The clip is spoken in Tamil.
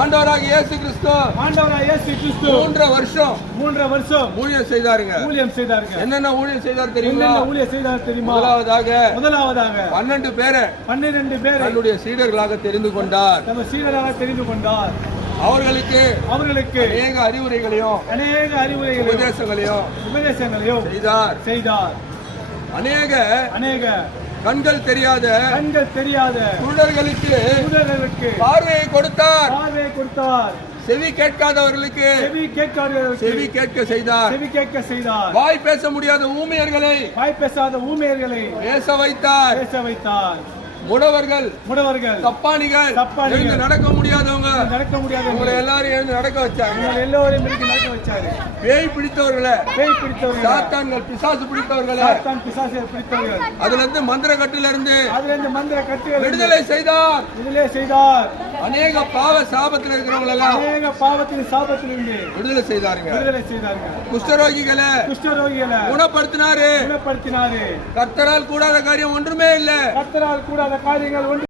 ஆண்டவராக இயேசு கிறிஸ்து. ஆண்டவராக இயேசு கிறிஸ்து. மூன்றரை வருஷம். மூன்றரை வருஷம் ஊழியம் செய்தாருங்க. ஊழியம் செய்தாருங்க. என்னென்ன ஊழியம் செய்தார் என்னென்ன ஊழியம் செய்தார் தெரியுமா? முதலாவதாக முதலாவதாக பன்னெண்டு பேரை பன்னிரண்டு பேரை தன்னுடைய சீடர்களாக தெரிந்து கொண்டார். நம்ம சீடராக தெரிந்து கொண்டார். அவர்களுக்கு அவர்களுக்கு அநேக அறிவுரைகளையும் அநேக அறிவுரைகளையும் உபதேசங்களையும் உபதேசங்களையும் செய்தார். செய்தார். அநேக அநேக கண்கள் தெரியாத கண்கள் தெரியாத குருடர்களுக்கு குருடர்களுக்கு பார்வையை கொடுத்தார். பார்வை கொடுத்தார். செவி கேட்காதவர்களுக்கு செவி கேட்காதவர்களுக்கு செவி கேட்க செய்தார். செவி கேட்க செய்தார். வாய் பேச முடியாத ஊமையர்களை வாய் பேசாத ஊமையர்களை பேச வைத்தார். பேச வைத்தார். முடவர்கள் முடவர்கள் தப்பானிகள் தப்பானிகள். நடக்க முடியாதவங்க. நடக்க முடியாத உங்களை எல்லாரும் எழுந்து நடக்க வச்சாங்க. உங்கள் பேய் பிடித்தவர்களை பேய் பிடித்தவர்கள். சாத்தான்கள் பிசாசு பிடித்தவர்களை. சாத்தான் பிசாசை பிடித்தவர்கள். அதுல இருந்து மந்திர கட்டில இருந்து அதுல இருந்து மந்திர கட்டுகள் விடுதலை செய்தார். இதிலே செய்தார். அநேக பாவ சாபத்தில் இருக்கிறவங்க எல்லாம் அநேக பாவத்தின் சாபத்திலிருந்து விடுதலை செய்தாருங்க. விடுதலை செய்தார்கள் குஷ்டரோகிகளை குஷ்டரோகிகளை குணப்படுத்தினாரு. குணப்படுத்தினாரு. கர்த்தரால் கூடாத காரியம் ஒன்றுமே இல்லை. கர்த்தரால் கூடாத காரியங்கள் ஒன்று